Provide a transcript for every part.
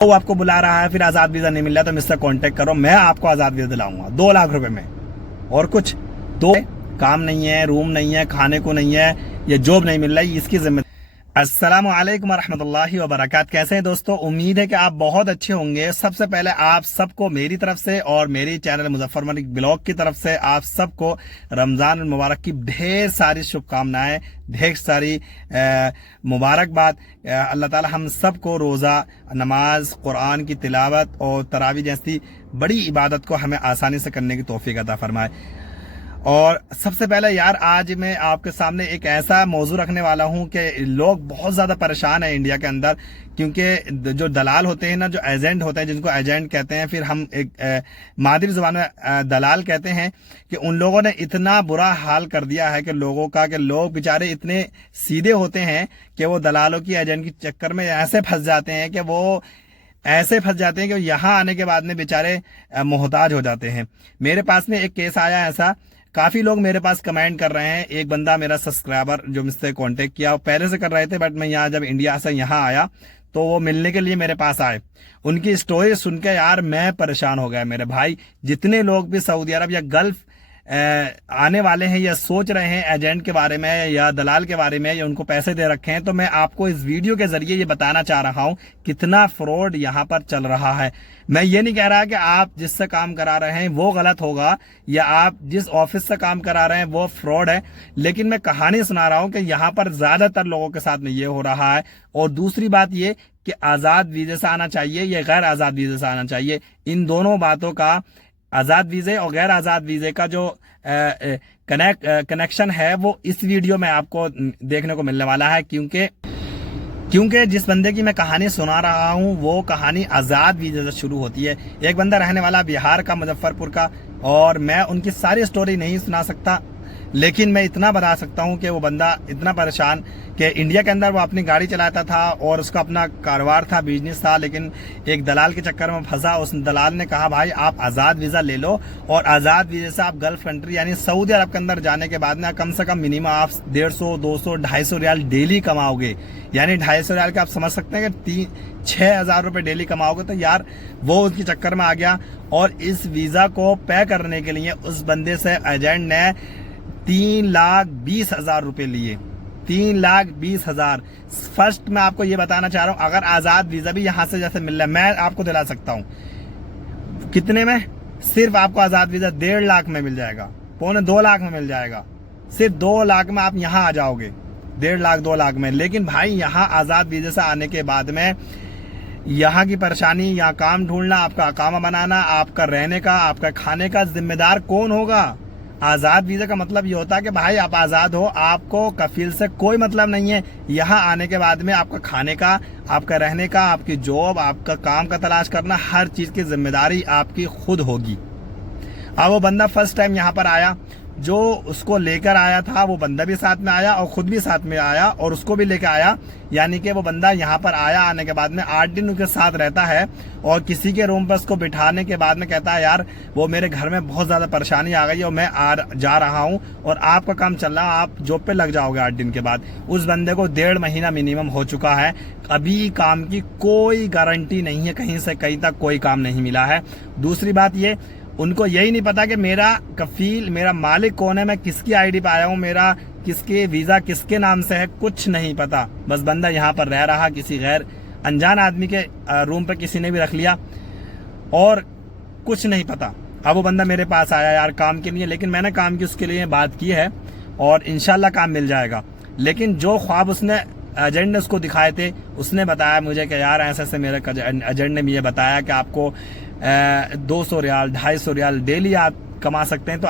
वो आपको बुला रहा है, फिर आज़ाद वीज़ा नहीं मिल रहा तो मुझसे कांटेक्ट करो, मैं आपको आज़ाद वीज़ा दिलाऊंगा 2 लाख रुपए में। और कुछ दो काम नहीं है, रूम नहीं है, खाने को नहीं है, ये जॉब नहीं मिल रही, इसकी जिम्मेदारी। अस्सलाम वालेकुम रहमतुल्लाहि व बरकात। कैसे हैं दोस्तों? उम्मीद है कि आप बहुत अच्छे होंगे। सबसे पहले आप सबको मेरी तरफ से और मेरी चैनल मुजफ्फर मलिक ब्लॉग की तरफ से आप सबको रमज़ान मुबारक की ढेर सारी शुभकामनाएं, ढेर सारी मुबारकबाद। अल्लाह ताला हम सबको रोज़ा, नमाज, कुरान की तिलावत और तरावी जैसी बड़ी इबादत को हमें आसानी से करने की तौफीक अता फरमाए। और सबसे पहले यार, आज मैं आपके सामने एक ऐसा मौजू रखने वाला हूं कि लोग बहुत ज़्यादा परेशान हैं इंडिया के अंदर, क्योंकि जो दलाल होते हैं ना, जो एजेंट होते हैं, जिनको एजेंट कहते हैं, फिर हम एक मादरी ज़ुबान में दलाल कहते हैं, कि उन लोगों ने इतना बुरा हाल कर दिया है कि लोगों का, कि लोग बेचारे इतने सीधे होते हैं कि वो दलालों की, एजेंट के चक्कर में ऐसे फंस जाते हैं कि वो ऐसे फंस जाते हैं कि यहाँ आने के बाद में बेचारे मोहताज हो जाते हैं। मेरे पास में एक केस आया ऐसा, काफी लोग मेरे पास कमेंट कर रहे हैं। एक बंदा मेरा सब्सक्राइबर जो मुझसे कांटेक्ट किया, वो पहले से कर रहे थे, बट मैं यहाँ जब इंडिया से यहाँ आया तो वो मिलने के लिए मेरे पास आए। उनकी स्टोरी सुन के यार मैं परेशान हो गया। मेरे भाई, जितने लोग भी सऊदी अरब या गल्फ आने वाले हैं या सोच रहे हैं एजेंट के बारे में या दलाल के बारे में, या उनको पैसे दे रखे हैं, तो मैं आपको इस वीडियो के जरिए ये बताना चाह रहा हूं कितना फ्रॉड यहाँ पर चल रहा है। मैं ये नहीं कह रहा कि आप जिससे काम करा रहे हैं वो गलत होगा, या आप जिस ऑफिस से काम करा रहे हैं वो फ्रॉड है, लेकिन मैं कहानी सुना रहा हूं कि यहाँ पर ज्यादातर लोगों के साथ में ये हो रहा है। और दूसरी बात ये कि आजाद वीजे से आना चाहिए या गैर आजाद वीजे से आना चाहिए, इन दोनों बातों का, आजाद वीजे और गैर आजाद वीजे का जो कनेक्शन है, वो इस वीडियो में आपको देखने को मिलने वाला है। क्योंकि जिस बंदे की मैं कहानी सुना रहा हूं वो कहानी आजाद वीजे से शुरू होती है। एक बंदा रहने वाला बिहार का, मुजफ्फरपुर का, और मैं उनकी सारी स्टोरी नहीं सुना सकता, लेकिन मैं इतना बता सकता हूं कि वो बंदा इतना परेशान कि इंडिया के अंदर वो अपनी गाड़ी चलाता था और उसका अपना कारोबार था, बिजनेस था, लेकिन एक दलाल के चक्कर में फंसा। उस दलाल ने कहा, भाई आप आज़ाद वीज़ा ले लो, और आज़ाद वीज़े से आप गल्फ कंट्री यानी सऊदी अरब के अंदर जाने के बाद में कम से कम मिनिमम आप 150, 200, 250 रियाल डेली कमाओगे। यानी 250 रियाल के आप समझ सकते हैं कि 6,000 रुपये डेली कमाओगे। तो यार वो उसके चक्कर में आ गया, और इस वीज़ा को पे करने के लिए उस बंदे से एजेंट ने 3,20,000 रुपए लिए। 3,20,000। फर्स्ट मैं आपको ये बताना चाह रहा हूं, अगर आजाद वीजा भी यहां से जैसे मिल रहा है, मैं आपको दिला सकता हूं। कितने में? सिर्फ आपको आजाद वीजा 1.5 लाख में मिल जाएगा, 1.25-2 लाख में मिल जाएगा। सिर्फ 2 लाख में आप यहां आ जाओगे, 1.5 लाख 2 लाख में। लेकिन भाई यहाँ आजाद वीजे से आने के बाद में यहाँ की परेशानी, यहाँ काम ढूंढना, आपका अकामा बनाना, आपका रहने का, आपका खाने का जिम्मेदार कौन होगा? आज़ाद वीज़ा का मतलब ये होता है कि भाई आप आज़ाद हो, आपको कफील से कोई मतलब नहीं है। यहाँ आने के बाद में आपका खाने का, आपका रहने का, आपकी जॉब, आपका काम का तलाश करना, हर चीज़ की जिम्मेदारी आपकी खुद होगी। अब वो बंदा फर्स्ट टाइम यहाँ पर आया, जो उसको लेकर आया था वो बंदा भी साथ में आया और खुद भी साथ में आया और उसको भी लेकर आया। यानी कि वो बंदा यहाँ पर आया, आने के बाद में 8 दिन उनके साथ रहता है, और किसी के रूम पर उसको बिठाने के बाद में कहता है, यार वो मेरे घर में बहुत ज़्यादा परेशानी आ गई और मैं जा रहा हूँ और आपका काम चल रहा है, आप जॉब पे लग जाओगे 8 दिन के बाद। उस बंदे को 1.5 महीना मिनिमम हो चुका है, अभी काम की कोई गारंटी नहीं है, कहीं से कहीं तक कोई काम नहीं मिला है। दूसरी बात ये, उनको यही नहीं पता कि मेरा कफील, मेरा मालिक कौन है, मैं किसकी आईडी पे आया हूँ, मेरा किसके वीज़ा किसके नाम से है, कुछ नहीं पता। बस बंदा यहाँ पर रह रहा, किसी गैर अनजान आदमी के रूम पे किसी ने भी रख लिया और कुछ नहीं पता। अब वो बंदा मेरे पास आया यार काम के लिए, लेकिन मैंने काम की उसके लिए बात की है और इंशाल्लाह काम मिल जाएगा। लेकिन जो ख्वाब उसने एजेंट ने उसको दिखाए थे, उसने बताया मुझे कि यार ऐसे ऐसे मेरे एजेंट ने मुझे बताया कि आपको 200 रियाल 250 रियाल डेली आप कमा सकते हैं। तो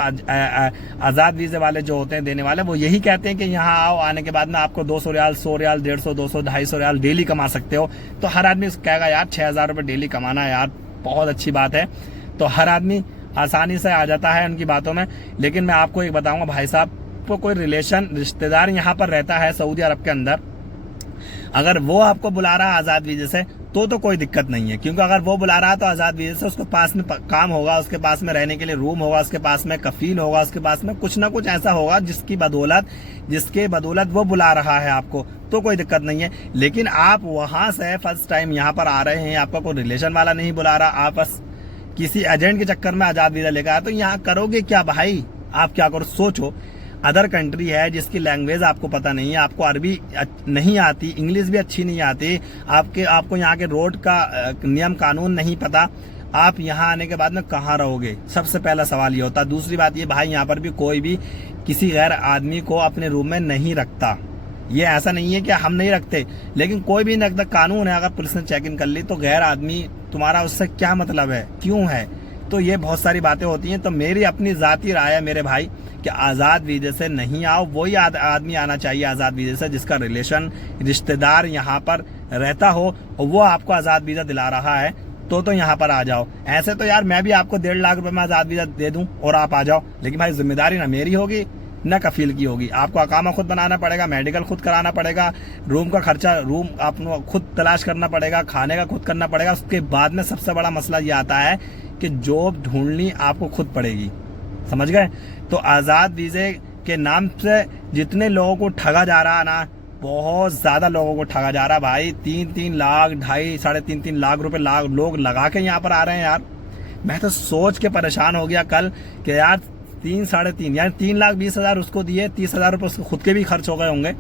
आज़ाद वीज़े वाले जो होते हैं देने वाले, वो यही कहते हैं कि यहाँ आओ, आने के बाद में आपको 200 रियाल, 100 रियाल, 150, 200, 250 रियाल डेली कमा सकते हो। तो हर आदमी कहेगा यार 6,000 रुपये डेली कमाना यार बहुत अच्छी बात है, तो हर आदमी आसानी से आ जाता है उनकी बातों में। लेकिन मैं आपको एक बताऊंगा भाई साहब, को कोई रिश्तेदार यहाँ पर रहता है सऊदी अरब के अंदर, अगर वो आपको बुला रहा है आज़ाद वीज़े से, तो कोई दिक्कत नहीं है, क्योंकि अगर वो बुला रहा है तो आज़ाद वीज़े से उसके पास में काम होगा, उसके पास में रहने के लिए रूम होगा, उसके पास में कफील होगा, उसके पास में कुछ ना कुछ ऐसा होगा जिसके बदौलत वो बुला रहा है आपको, तो कोई दिक्कत नहीं है। लेकिन आप वहां से फर्स्ट टाइम यहाँ पर आ रहे हैं, आपका कोई रिलेशन वाला नहीं बुला रहा, आप बस किसी एजेंट के चक्कर में आज़ाद वीज़ा लेकर आए, तो यहाँ करोगे क्या भाई? आप क्या करो सोचो। अदर कंट्री है जिसकी लैंग्वेज आपको पता नहीं है, आपको अरबी नहीं आती, इंग्लिश भी अच्छी नहीं आती, आपको यहाँ के रोड का नियम कानून नहीं पता, आप यहाँ आने के बाद में कहाँ रहोगे? सबसे पहला सवाल ये होता है। दूसरी बात ये भाई, यहाँ पर भी कोई भी किसी गैर आदमी को अपने रूम में नहीं रखता। ये ऐसा नहीं है कि हम नहीं रखते, लेकिन कोई भी नहीं रखता, कानून है। अगर पुलिस ने चेक इन कर ली तो गैर आदमी, तुम्हारा उससे क्या मतलब है, क्यों है? तो ये बहुत सारी बातें होती हैं। तो मेरी अपनी जाती राय है मेरे भाई कि आज़ाद वीज़े से नहीं आओ, वही आदमी आना चाहिए आज़ाद वीज़े से जिसका रिश्तेदार यहाँ पर रहता हो और वो आपको आज़ाद वीज़ा दिला रहा है, तो यहाँ पर आ जाओ। ऐसे तो यार मैं भी आपको 1.5 लाख रुपए में आज़ाद वीज़ा दे दूं और आप आ जाओ, लेकिन भाई जिम्मेदारी ना मेरी होगी ना कफील की होगी। आपको अकामा खुद बनाना पड़ेगा, मेडिकल खुद कराना पड़ेगा, रूम का खर्चा आपको खुद तलाश करना पड़ेगा, खाने का खुद करना पड़ेगा। उसके बाद में सबसे बड़ा मसला ये आता है कि जॉब ढूंढनी आपको खुद पड़ेगी, समझ गए? तो आज़ाद वीज़े के नाम से जितने लोगों को ठगा जा रहा है ना, बहुत ज्यादा लोगों को ठगा जा रहा है भाई। 3-3 लाख, 2.5-3.5 लाख रुपए लोग लगा के यहाँ पर आ रहे हैं यार। मैं तो सोच के परेशान हो गया कल कि यार 3-3.5 यानी 3,20,000 उसको दिए, 30,000 रुपये उसको खुद के भी खर्च हो गए होंगे।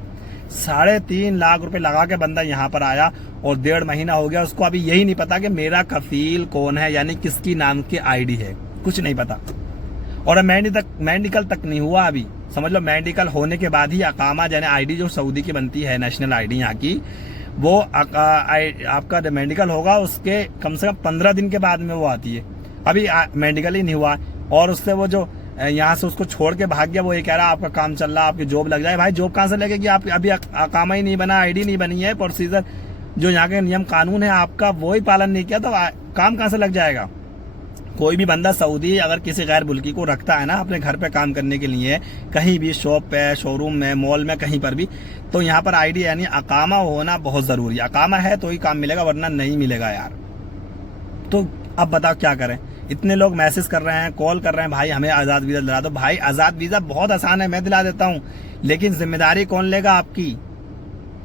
3.5 लाख रुपए लगा के बंदा यहाँ पर आया और 1.5 महीना हो गया, उसको अभी यही नहीं पता कि मेरा कफील कौन है, यानी किसकी नाम की आईडी है, कुछ नहीं पता। और मेडिकल तक नहीं हुआ अभी, समझ लो। मेडिकल होने के बाद ही अकामा यानी आईडी जो सऊदी की बनती है, नेशनल आईडी यहाँ की, वो आपका मेडिकल होगा, उसके कम से कम 15 दिन के बाद में वो आती है। अभी मेडिकल ही नहीं हुआ और उससे वो जो यहाँ से उसको छोड़ के भाग गया, वो ये कह रहा है आपका काम चल रहा है, आपकी जॉब लग जाए। भाई जॉब कहाँ से लगेगी? आप अभी अकामा ही नहीं बना, आईडी नहीं बनी है, प्रोसीजर जो यहाँ के नियम कानून है आपका वो ही पालन नहीं किया, तो काम कहाँ से लग जाएगा? कोई भी बंदा सऊदी अगर किसी गैर मुल्की को रखता है ना अपने घर पे काम करने के लिए, कहीं भी शॉप पे, शोरूम में, मॉल में, कहीं पर भी, तो यहाँ पर आईडी यानी अकामा होना बहुत जरूरी है। अकामा है तो ही काम मिलेगा, वरना नहीं मिलेगा यार। तो अब बताओ क्या करें? इतने लोग मैसेज कर रहे हैं, कॉल कर रहे हैं, भाई हमें आज़ाद वीज़ा दिला दो। भाई आज़ाद वीज़ा बहुत आसान है, मैं दिला देता हूँ, लेकिन जिम्मेदारी कौन लेगा आपकी?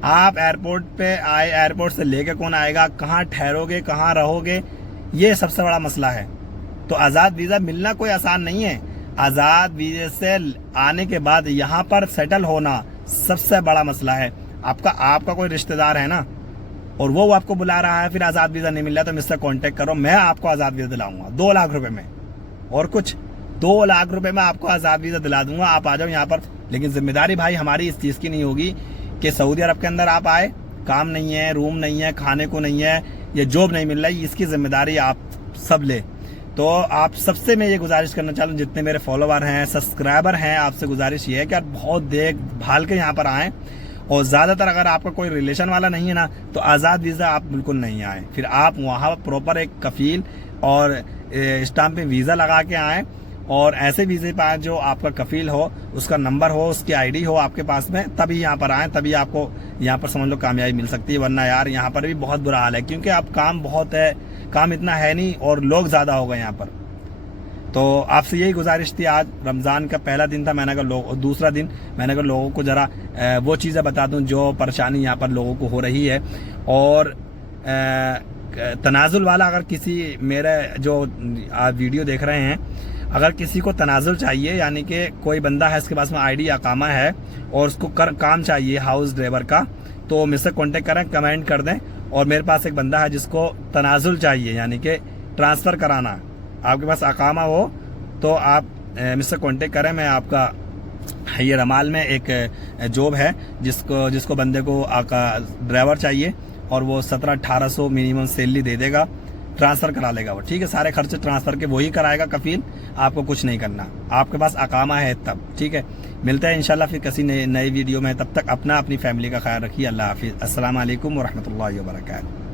आप एयरपोर्ट पे आए, एयरपोर्ट से लेके कौन आएगा? कहाँ ठहरोगे, कहाँ रहोगे? ये सबसे बड़ा मसला है। तो आज़ाद वीज़ा मिलना कोई आसान नहीं है। आज़ाद वीज़े से आने के बाद यहाँ पर सेटल होना सबसे बड़ा मसला है। आपका कोई रिश्तेदार है ना, और वो आपको बुला रहा है, फिर आज़ाद वीज़ा नहीं मिल रहा, तो मुझसे कांटेक्ट करो, मैं आपको आज़ाद वीज़ा दिलाऊंगा 2 लाख रुपए में। और कुछ 2 लाख रुपए में आपको आज़ाद वीज़ा दिला दूंगा, आप आ जाओ यहाँ पर। लेकिन जिम्मेदारी भाई हमारी इस चीज़ की नहीं होगी कि सऊदी अरब के अंदर आप आए, काम नहीं है, रूम नहीं है, खाने को नहीं है, या जॉब नहीं मिल रही, इसकी जिम्मेदारी आप सब ले। तो आप सबसे मैं ये गुजारिश करना चाहता हूँ, जितने मेरे फॉलोवर हैं, सब्सक्राइबर हैं, आपसे गुजारिश ये है कि आप बहुत देखभाल के यहाँ पर आएँ। और ज़्यादातर अगर आपका कोई रिलेशन वाला नहीं है ना, तो आज़ाद वीज़ा आप बिल्कुल नहीं आए। फिर आप वहाँ प्रॉपर एक कफील और स्टाम्प पे वीज़ा लगा के आएँ, और ऐसे वीज़े पर जो आपका कफील हो, उसका नंबर हो, उसकी आईडी हो आपके पास में, तभी यहाँ पर आएँ, तभी आपको यहाँ पर समझ लो कामयाबी मिल सकती है। वरना यार यहाँ पर भी बहुत बुरा हाल है, क्योंकि अब काम बहुत है, काम इतना है नहीं और लोग ज़्यादा हो गए यहाँ पर। तो आपसे यही गुजारिश थी। आज रमज़ान का पहला दिन था, मैंने कहा दूसरा दिन मैंने कहा लोगों को ज़रा वो चीज़ें बता दूं जो परेशानी यहाँ पर लोगों को हो रही है। और तनाजुल वाला, अगर किसी मेरे जो आप वीडियो देख रहे हैं, अगर किसी को तनाजुल चाहिए, यानी कि कोई बंदा है इसके पास में आईडी अकामा है और उसको काम चाहिए हाउस ड्राइवर का, तो मुझसे कांटेक्ट करें, कमेंट कर दें। और मेरे पास एक बंदा है जिसको तनाजुल चाहिए, यानी कि ट्रांसफ़र कराना, आपके पास अकामा हो तो आप मुझसे कांटेक्ट करें। मैं आपका ये रमाल में एक जॉब है जिसको बंदे को ड्राइवर चाहिए, और वो 1700-1800 मिनिमम सैलरी दे देगा, ट्रांसफ़र करा लेगा वो, ठीक है। सारे खर्चे ट्रांसफ़र के वही कराएगा कफील, आपको कुछ नहीं करना, आपके पास अकामा है तब, ठीक है। मिलते हैं इंशाल्लाह फिर किसी नई वीडियो में। तब तक अपनी फैमिली का ख्याल रखिए। अल्लाह हाफिज़। अस्सलाम वालेकुम व रहमतुल्लाहि व बरकातहू।